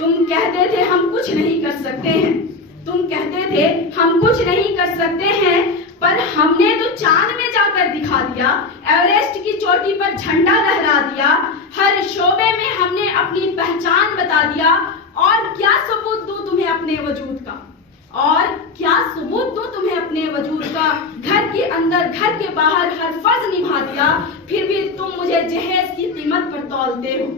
تم کہتے تھے ہم کچھ نہیں کر سکتے ہیں، تم کہتے تھے ہم کچھ نہیں کر سکتے ہیں، پر ہم نے تو چاند میں جا کر دکھا دیا، ایوریسٹ کی چوٹی پر جھنڈا لہرا دیا، ہر شعبے میں ہم نے اپنی پہچان بتا دیا۔ اور کیا ثبوت دوں تمہیں اپنے وجود کا، اور کیا ثبوت دوں تمہیں اپنے وجود کا؟ گھر کے اندر گھر کے باہر ہر فرض نبھا دیا، پھر بھی تم مجھے جہیز کی قیمت پر تولتے ہو،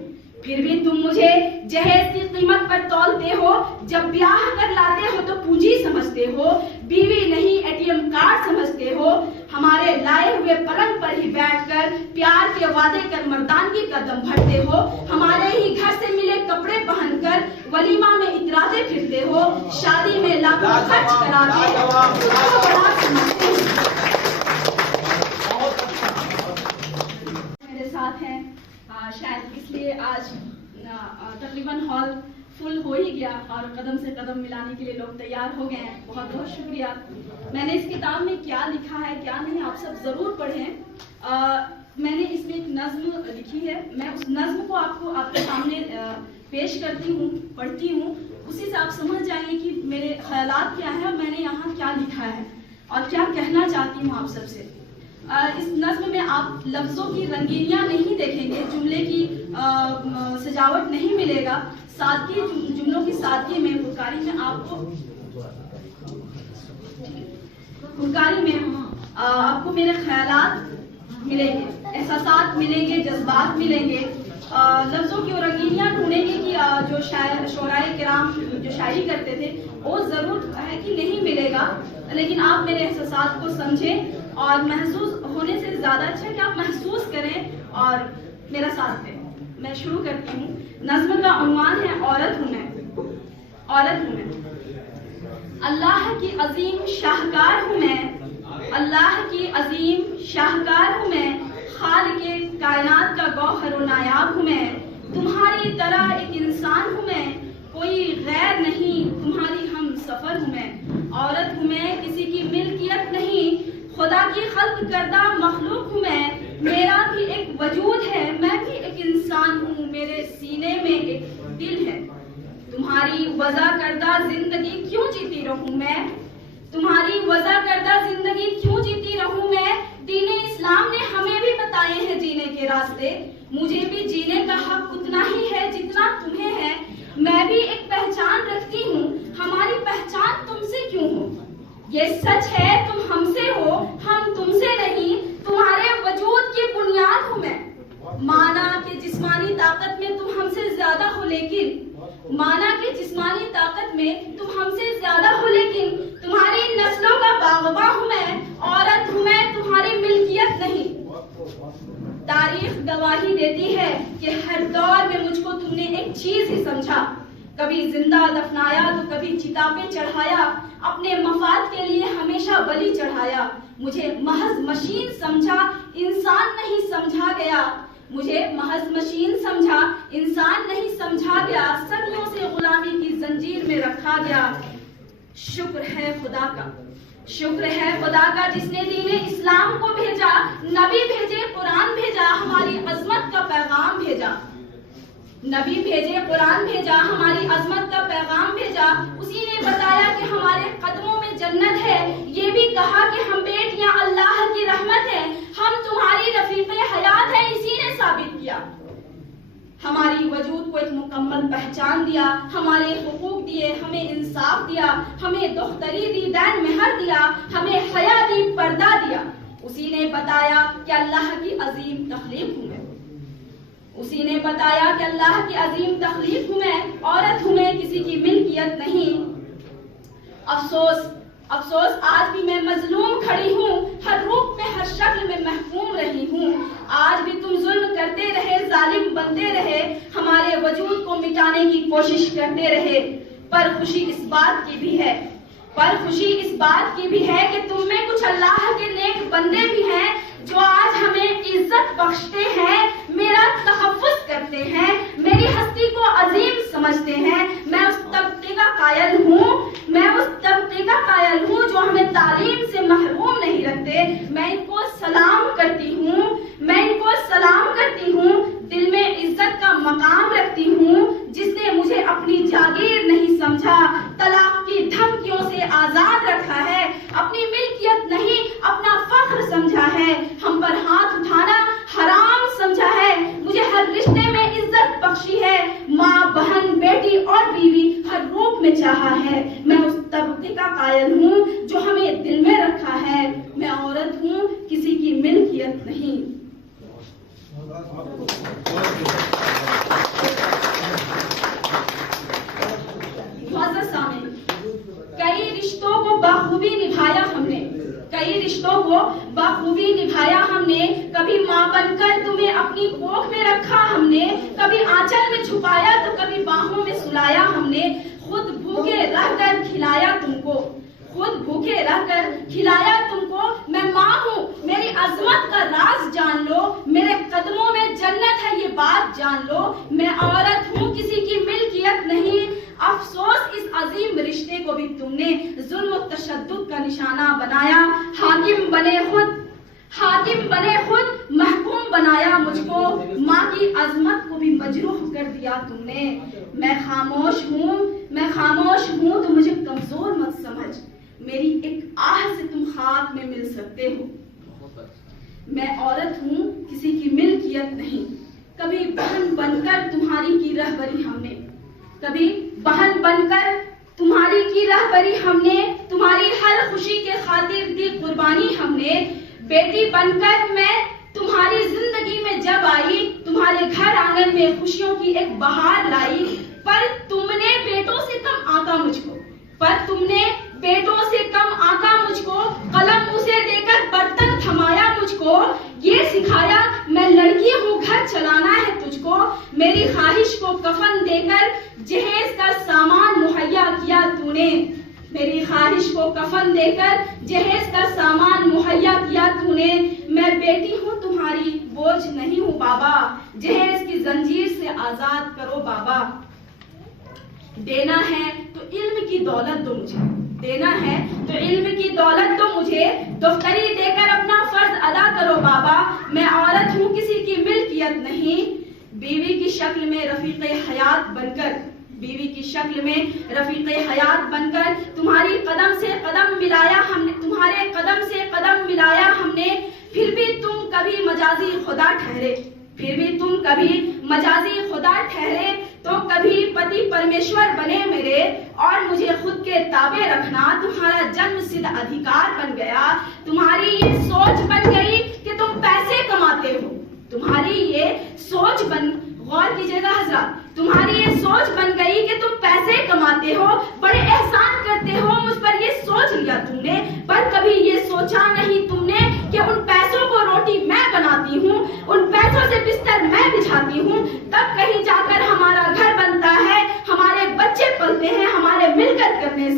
پھر بھی تم مجھے جہیز کی قیمت پر تولتے ہو۔ جب بیاہ کر لاتے ہو تو پونجی سمجھتے ہو، بیوی نہیں اے ٹی ایم کارڈ سمجھتے ہو۔ ہمارے لائے ہوئے پلنگ پر ہی بیٹھ کر پیار کے وعدے کر مردانگی قدم بڑھتے ہو، ہمارے ہی گھر سے ملے کپڑے پہن کر ولیمہ میں اتراتے پھرتے ہو، شادی میں لاکھوں خرچ کراتے میرے ساتھ ہیں۔ شاید اس لیے آج تقریباً ہال فل ہو ہی گیا اور قدم سے قدم ملانے کے لیے لوگ تیار ہو گئے ہیں۔ بہت بہت شکریہ۔ میں نے اس کتاب میں کیا لکھا ہے کیا نہیں آپ سب ضرور پڑھیں۔ میں نے اس میں ایک نظم لکھی ہے، میں اس نظم کو آپ کے سامنے پیش کرتی ہوں، پڑھتی ہوں، اسی سے آپ سمجھ جائیں گے کہ میرے خیالات کیا ہیں اور میں نے یہاں کیا لکھا ہے اور کیا کہنا چاہتی ہوں آپ سب سے۔ اس نظم میں آپ لفظوں کی رنگینیاں نہیں دیکھیں گے، جملے کی سجاوٹ نہیں ملے گا، سادگی، جملوں کی سادگی میں فنکاری میں آپ کو میرے خیالات ملیں گے، احساسات ملیں گے، جذبات ملیں گے۔ لفظوں کی رنگینیاں ڈھونڈیں گے کہ جو شعراء کرام جو شاعری کرتے تھے وہ ضرور ہے کہ نہیں ملے گا، لیکن آپ میرے احساسات کو سمجھیں اور محسوس ہونے سے زیادہ اچھا ہے کہ آپ محسوس کریں اور میرا ساتھ دیں۔ میں شروع کرتی ہوں۔ نظم کا عنوان ہے عورت ہوں میں، عورت ہوں میں۔ اللہ کی عظیم شاہکار ہوں میں، اللہ کی عظیم شاہکار ہوں میں، خالق کائنات کا گوہر و نایاب ہوں میں، تمہاری طرح ایک انسان ہوں میں، کوئی غیر نہیں تمہاری ہم سفر ہوں میں، عورت ہوں میں کسی کی ملکیت نہیں، خدا کی خلق کردہ مخلوق ہوں میں، میرا بھی ایک وجود ہے، میں بھی ایک انسان ہوں، میرے سینے میں ایک دل ہے، تمہاری وضع کردہ زندگی کیوں جیتی رہوں میں، تمہاری وضع کردہ زندگی کیوں جیتی رہوں میں، دین اسلام نے ہمیں بھی بتائے ہیں جینے کے راستے، مجھے بھی جینے کا حق اتنا ہی ہے جتنا تمہیں ہے، میں بھی ایک پہچان رکھتی ہوں، ہماری پہچان تم سے کیوں ہو، یہ سچ ہے تم ہم سے ہو ہم تم سے نہیں، تمہارے وجود کی بنیاد ہوں میں، مانا کہ جسمانی طاقت میں تم ہم سے زیادہ ہو لیکن، مانا کہ جسمانی طاقت میں تم ہم سے زیادہ ہو لیکن، تمہاری نسلوں کا باغباں ہوں میں، عورت ہوں میں تمہاری ملکیت نہیں، تاریخ گواہی دیتی ہے کہ ہر دور میں مجھ کو تم نے ایک چیز ہی سمجھا، کبھی زندہ دفنایا تو کبھی چتا پہ چڑھایا، اپنے مفاد کے لیے ہمیشہ بلی چڑھایا، مجھے محض مشین سمجھا انسان نہیں سمجھا گیا، مجھے محض مشین سمجھا انسان نہیں سمجھا گیا، صدیوں سے غلامی کی زنجیر میں رکھا گیا، شکر ہے خدا کا، شکر ہے خدا کا جس نے دین اسلام کو بھیجا، نبی بھیجے قرآن بھیجا، ہماری عظمت کا پیغام بھیجا، نبی بھیجے قرآن بھیجا، ہماری عظمت کا پیغام بھیجا، اسی نے بتایا کہ ہمارے قدموں میں جنت ہے، یہ بھی کہا کہ ہم بیٹیاں اللہ کی رحمت ہیں، ہم تمہاری رفیق حیات ہیں، اسی نے ثابت کیا، ہماری وجود کو ایک مکمل پہچان دیا، ہمارے حقوق دیے، ہمیں انصاف دیا، ہمیں دختری دی، دین مہر دیا، ہمیں حیا دی، پردہ دیا، اسی نے بتایا کہ اللہ کی عظیم تخلیق ہوں میں، اسی نے بتایا کہ اللہ کی عظیم تخلیق ہوں میں، عورت ہوں میں کسی کی ملکیت نہیں، افسوس افسوس آج بھی میں مظلوم کھڑی ہوں، ہر روپ میں ہر شکل میں محکوم رہی ہوں، آج بھی تم ظلم کرتے رہے، ظالم بنتے رہے، ہمارے وجود کو مٹانے کی کوشش کرتے رہے، پر خوشی اس بات کی بھی ہے، پر خوشی اس بات کی بھی ہے کہ تم میں کچھ اللہ کے نیک بندے بھی ہیں جو آج ہمیں عزت بخشتے ہیں، میرا تحفظ کرتے ہیں، میری ہستی کو عظیم سمجھتے ہیں، میں اس طبقے کا قائل ہوں، میں اس طبقے کا قائل ہوں جو ہمیں تعلیم سے محروم نہیں رکھتے، میں ان کو سلام کرتی ہوں، میں ان کو سلام کرتی ہوں، دل میں عزت کا مقام رکھتی ہوں، جس نے مجھے اپنی جان میں چاہا ہے، میں اس طبقے کا قائل ہوں جو ہمیں دل میں رکھا ہے، میں عورت ہوں کسی کی ملکیت نہیں۔ معزز سامعین، کئی رشتوں کو بخوبی نبھایا ہم نے، کئی رشتوں کو بخوبی نبھایا ہم نے، کبھی ماں بن کر تمہیں اپنی کوکھ میں رکھا ہم نے، کبھی آنچل میں چھپایا تو کبھی باہوں میں سلایا ہم نے، خود بھوکے رہ کر کھلایا تم کو، خود بھوکے رہ کر کھلایا تم کو۔ میں ماں ہوں، میری عظمت کا راز جان لو، میرے قدموں میں جنت ہے یہ بات جان لو، میں عورت ہوں کسی کی ملکیت نہیں۔ افسوس اس عظیم رشتے کو بھی تم نے ظلم و تشدد کا نشانہ بنایا، حاکم بنے خود محکوم بنایا مجھ کو، ماں کی عظمت کو بھی مجروح کر دیا تم نے۔ میں خاموش ہوں تو مجھے کمزور مت سمجھ، میری ایک آہ سے تم خاک میں مل سکتے ہو۔ میں عورت ہوں کسی کی ملکیت نہیں، کبھی بہن بن کر تمہاری کی رہبری ہم نے، کبھی بہن بن کر تمہاری کی رہبری ہم نے، تمہاری ہر خوشی کے خاطر دی قربانی ہم نے، بیٹی بن کر میں تمہاری زندگی میں جب آئی، تمہارے گھر آنگن میں خوشیوں کی ایک بہار لائی، پر تم نے بیٹوں سے کم آقا مجھ کو، قلم اسے دے کر برتن تھمایا مجھ کو، یہ سکھایا میں لڑکی ہوں گھر چلانا ہے تجھ کو، میری خواہش کو کفن دے کر جہیز کا سامان مہیا کیا تو نے، میری خواہش کو کفن دے کر جہیز کا سامان مہیا کیا تو نے، میں بیٹی ہوں تمہاری بوجھ نہیں ہوں بابا، جہیز کی زنجیر سے آزاد کرو بابا، دینا ہے تو علم کی دولت دو مجھے، دینا ہے تو علم کی دولت دو مجھے، دفتری دے کر اپنا فرض ادا کرو بابا، میں عورت ہوں کسی کی ملکیت نہیں۔ بیوی کی شکل میں رفیق حیات بن کر تمہاری قدم سے قدم ملایا ہم نے، تمہارے قدم سے قدم ملایا ہم نے، پھر بھی تم کبھی مجازی خدا ٹھہرے، تو کبھی پتی پرمیشور بنے میرے، اور مجھے خود کے تابع رکھنا تمہارا جنم سدھ ادھیکار بن گیا، تمہاری یہ سوچ بن گئی کہ تم پیسے کماتے ہو، تمہاری یہ سوچ غور کیجیے گا حضرات، تمہاری یہ سوچ بن گئی کہ تم پیسے کماتے ہو، بڑے احسان کرتے ہو مجھ پر، یہ سوچ لیا تم نے، پر کبھی یہ سوچا نہیں تم نے کہ ان پیسوں کو روٹی میں بناتی ہوں، ان پیسوں سے بستر میں بچھاتی ہوں، تب کہیں جا کر ہمارا گھر بنتا ہے، ہمارے بچے پلتے ہیں ہمارے مل کر کرنے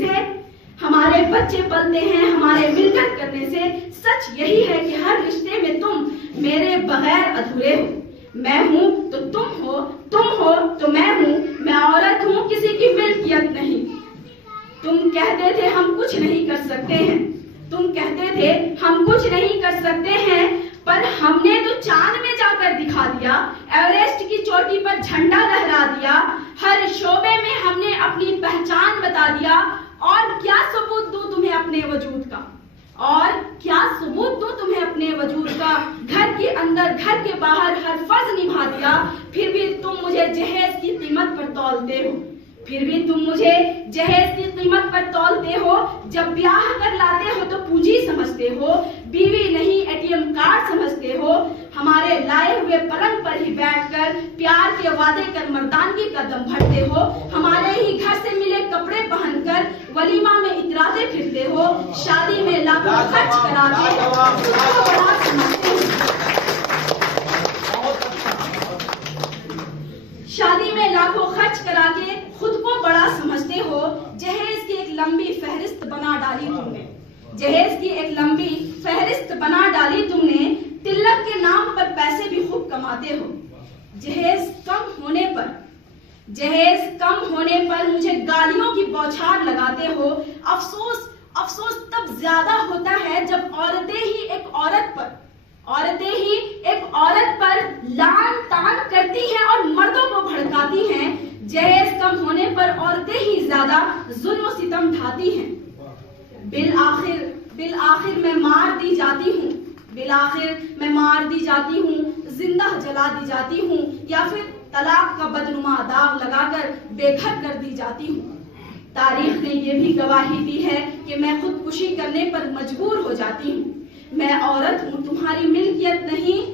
سے، سچ یہی ہے کہ ہر رشتے میں تم میرے بغیر ادھورے ہو، میں ہوں تو تم ہو تو میں ہوں، میں عورت ہوں کسی کی ملکیت نہیں۔ تم کہتے تھے ہم کچھ نہیں کر سکتے ہیں، پر ہم نے تو چاند میں جا کر دکھا دیا، ایوریسٹ کی چوٹی پر جھنڈا لہرا دیا، ہر شعبے میں ہم نے اپنی پہچان بتا دیا، اور کیا ثبوت دوں تمہیں اپنے وجود کا، گھر کے اندر گھر کے باہر ہر فرض نبھا دیا، پھر بھی تم مجھے جہیز کی قیمت پر تولتے ہو، جب بیاہ کر لاتے ہو تو پونجی سمجھتے ہو، بیوی نہیں اے ٹی ایم کارڈ سمجھتے ہو، ہمارے لائے ہوئے پلنگ پر ہی بیٹھ کر پیار کے وعدے کر مردانگی کا دم بھرتے ہو، ہمارے ہی گھر سے ملے کپڑے پہن کر ولیمہ میں اتراتے پھرتے ہو، شادی میں لاکھوں خرچ کرا کے خود کو بڑا سمجھتے ہو، جہیز کی ایک لمبی فہرست بنا ڈالی تم نے، تلک کے نام پر پیسے بھی خوب کماتے ہو، جہیز کم ہونے پر مجھے گالیوں کی بوچھار لگاتے ہو، افسوس تب زیادہ ہوتا ہے جب عورتیں ہی ایک عورت پر لان تان کرتی ہیں اور مردوں کو بھڑکاتی ہیں، جہیز کم ہونے پر عورتیں ہی زیادہ ظلم و ستم ڈھاتی ہیں، بالآخر میں مار دی جاتی ہوں، زندہ جلا دی جاتی ہوں، یا پھر طلاق کا بدنما داغ لگا کر بے گھر کر دی جاتی ہوں۔ تاریخ نے یہ بھی گواہی دی ہے کہ میں خودکشی کرنے پر مجبور ہو جاتی ہوں. میں عورت ہوں، تمہاری ملکیت نہیں.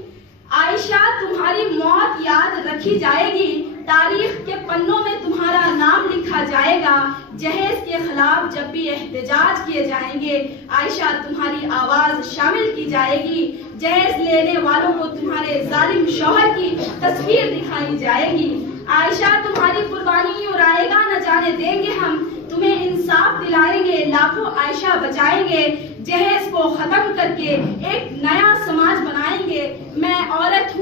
عائشہ تمہاری موت یاد رکھی جائے گی، تاریخ کے پنوں میں تمہارا نام لکھا جائے گا. جہیز کے خلاف جب بھی احتجاج کیے جائیں گے عائشہ تمہاری آواز شامل کی جائے گی. جہیز لینے والوں کو تمہارے ظالم شوہر کی تصویر دکھائی جائے گی. عائشہ تمہاری قربانی اور آئے گا نہ جانے دیں گے ہم، تمہیں انصاف دلائیں گے، لاکھوں عائشہ بچائیں گے. جہیز کو ختم کر کے ایک نیا سماج بنائیں گے. میں عورت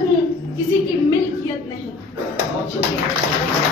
ہوں، کسی کی ملکیت نہیں. شکریہ.